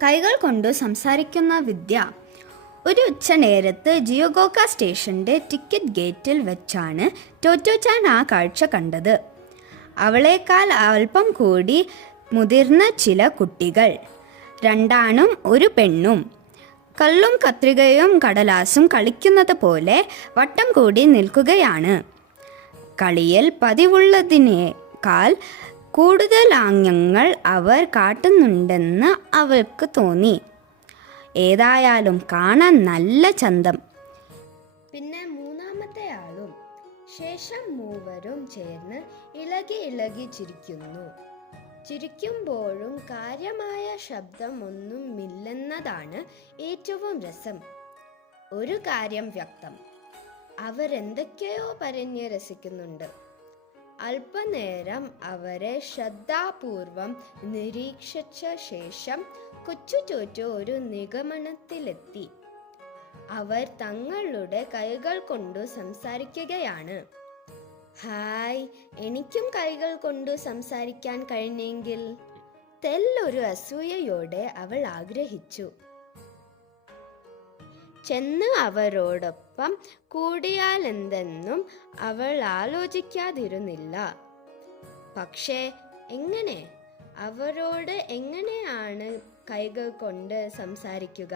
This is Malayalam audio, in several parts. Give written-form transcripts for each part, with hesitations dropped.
കൈകൾ കൊണ്ടു സംസാരിക്കുന്ന വിദ്യ. ഒരു ഉച്ചനേരത്ത് ജിയോഗോക സ്റ്റേഷന്റെ ടിക്കറ്റ് ഗേറ്റിൽ വെച്ചാണ് ടോറ്റോ-ചാൻ ആ കാഴ്ച കണ്ടത്. അവളേക്കാൾ അല്പം കൂടി മുതിർന്ന ചില കുട്ടികൾ, രണ്ടാണും ഒരു പെണ്ണും, കല്ലും കത്രികയും കടലാസും കളിക്കുന്നത് പോലെ വട്ടം കൂടി നിൽക്കുകയാണ്. കളിയിൽ പതിവുള്ളതിനേക്കാൾ കൂടുതൽ ആംഗ്യങ്ങൾ അവർ കാട്ടുന്നുണ്ടെന്ന് അവൾക്ക് തോന്നി. ഏതായാലും കാണാൻ നല്ല ചന്തം. പിന്നെ മൂന്നാമത്തെ ആളും ശേഷം മൂവരും ചേർന്ന് ഇളകി ഇളകി ചിരിക്കുന്നു. ചിരിക്കുമ്പോഴും കാര്യമായ ശബ്ദമൊന്നുമില്ലെന്നതാണ് ഏറ്റവും രസം. ഒരു കാര്യം വ്യക്തം, അവരെന്തൊക്കെയോ പറഞ്ഞ് രസിക്കുന്നുണ്ട്. അല്പനേരം അവരെ ശ്രദ്ധാപൂർവം നിരീക്ഷിച്ച ശേഷം കൊച്ചു ടോറ്റോ ഒരു നിഗമനത്തിലെത്തി. അവർ തങ്ങളുടെ കൈകൾ കൊണ്ടു സംസാരിക്കുകയാണ്. ഹായ്, എനിക്കും കൈകൾ കൊണ്ടു സംസാരിക്കാൻ കഴിഞ്ഞെങ്കിൽ. തെല്ലൊരു അസൂയയോടെ അവൾ ആഗ്രഹിച്ചു. ചെന്ന് അവരോടൊപ്പം കൂടിയാലെന്തെന്നും അവൾ ആലോചിക്കാതിരുന്നില്ല. പക്ഷേ എങ്ങനെ? അവരോട് എങ്ങനെയാണ് കൈകൾ കൊണ്ട് സംസാരിക്കുക?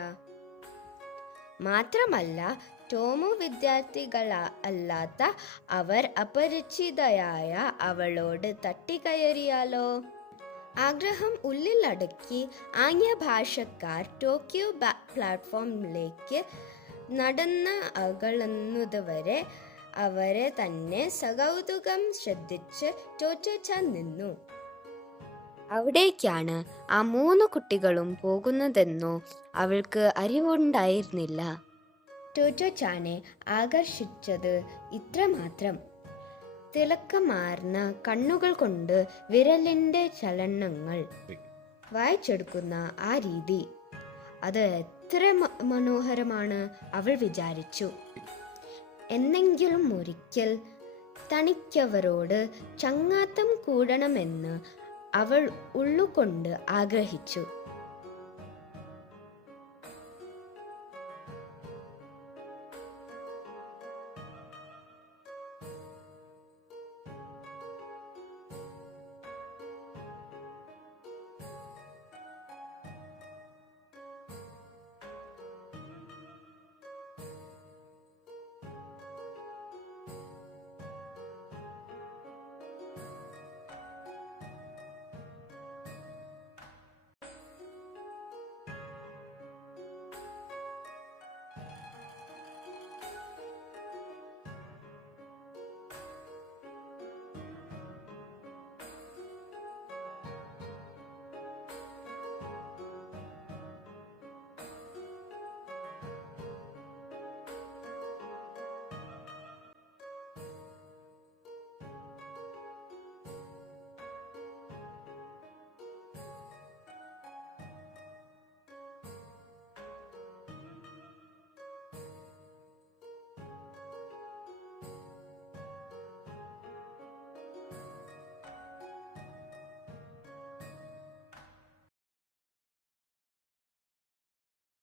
മാത്രമല്ല, ടോമു വിദ്യാർത്ഥികളല്ലാത്ത അവർ അപരിചിതയായ അവളോട് തട്ടിക്കയറിയാലോ? ആഗ്രഹം ഉള്ളിലടക്കി ആംഗ്യഭാഷക്കാർ ടോക്കിയോ പ്ലാറ്റ്ഫോമിലേക്ക് നടന്ന് അകലുന്നതുവരെ അവരെ തന്നെ സകൗതുകം ശ്രദ്ധിച്ച് ടോറ്റോ-ചാൻ നിന്നു. അവിടേക്കാണ് ആ 3 കുട്ടികളും പോകുന്നതെന്നോ അവൾക്ക് അറിവുണ്ടായിരുന്നില്ല. ടോറ്റോ-ചാനെ ആകർഷിച്ചത് ഇത്രമാത്രം. തിളക്കമാർന്ന കണ്ണുകൾ കൊണ്ട് വിരലിൻ്റെ ചലനങ്ങൾ വായിച്ചെടുക്കുന്ന ആ രീതി, അത് എത്ര മനോഹരമാണ് അവൾ വിചാരിച്ചു. എന്നെങ്കിലും ഒരിക്കൽ തനിക്കവരോട് ചങ്ങാത്തം കൂടണമെന്ന് അവൾ ഉള്ളുകൊണ്ട് ആഗ്രഹിച്ചു.